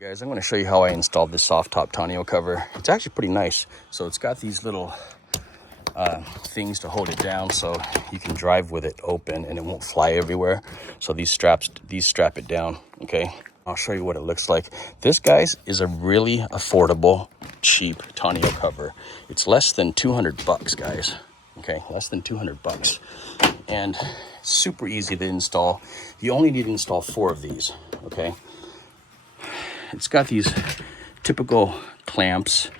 Guys, I'm going to show you how I installed this Softop Tonneau cover. It's actually pretty nice. So it's got these little things to hold it down so you can drive with it open and it won't fly everywhere. So these strap it down, okay? I'll show you what it looks like. This, guys, is a really affordable, cheap Tonneau cover. It's less than 200 bucks, guys. Okay, less than 200 bucks. And super easy to install. You only need to install 4 of these, okay? It's got these typical clamps,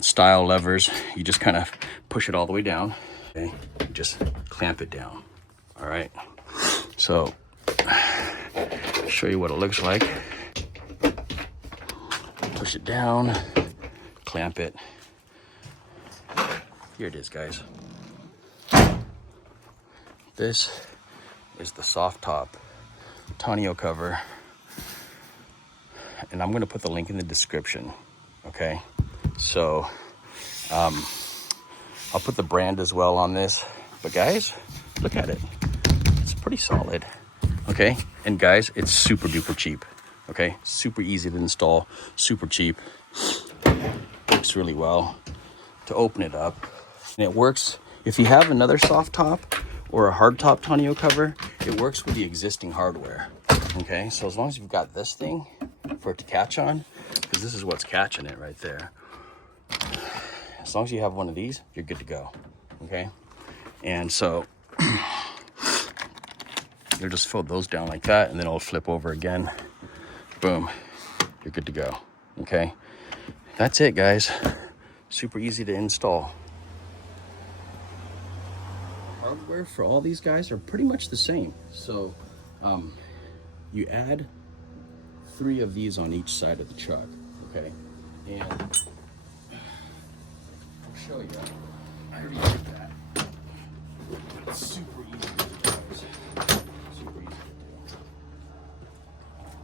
style levers. You just kind of push it all the way down. Okay, you just clamp it down. All right. So, I'll show you what it looks like. Push it down, clamp it. Here it is, guys. This is the Softop Tonneau cover. And I'm going to put the link in the description, okay? So, I'll put the brand as well on this. But guys, look at it. It's pretty solid, okay? And guys, it's super duper cheap, okay? Super easy to install, super cheap. Works really well to open it up. And it works, if you have another soft top or a hard top Tonneau cover, it works with the existing hardware, okay? So as long as you've got this thing, for it to catch on, because this is what's catching it right there. As long as you have one of these, you're good to go, okay? And so you'll just fold those down like that, and then it'll flip over again. Boom, you're good to go, okay? That's it, guys. Super easy to install. Hardware for all these guys are pretty much the same. So you add 3 of these on each side of the truck, okay? And I'll show you. I already did that. It's super easy to do, guys. Super easy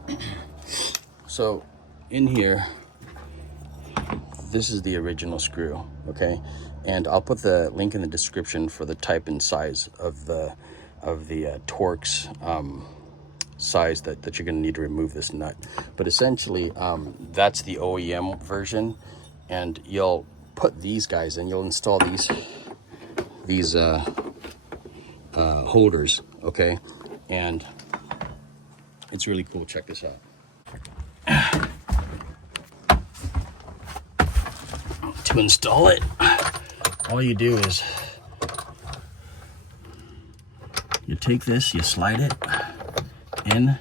to do. So in here, this is the original screw, okay? And I'll put the link in the description for the type and size of the Torx size that you're going to need to remove this nut. But essentially that's the OEM version, and you'll put these guys in, you'll install these holders, okay? And it's really cool. Check this out. To install it, all you do is you take this, you slide it in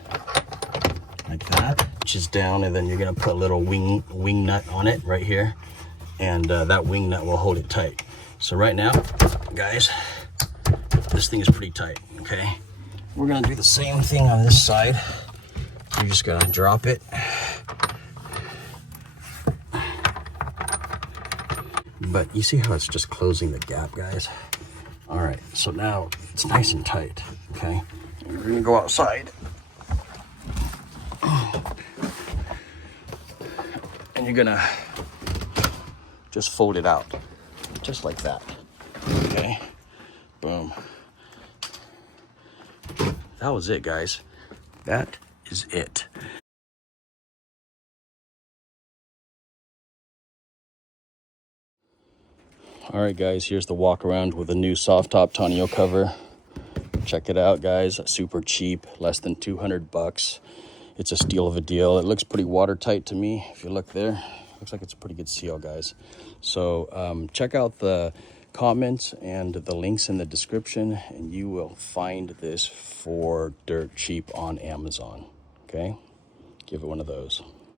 like that, which is down, and then you're gonna put a little wing nut on it right here, and that wing nut will hold it tight. So right now, guys, this thing is pretty tight, okay? We're gonna do the same thing on this side. You're just gonna drop it. But you see how it's just closing the gap, guys? All right, so now it's nice and tight, okay? We're gonna go outside. And you're gonna just fold it out, just like that, okay? Boom. That was it, guys. That is it. All right, guys, here's the walk around with a new Softop Tonneau cover. Check it out, guys. Super cheap, less than 200 bucks. It's a steal of a deal. It looks pretty watertight to me. If you look there, looks like it's a pretty good seal, guys. So check out the comments and the links in the description, and you will find this for dirt cheap on Amazon, okay? Give it one of those.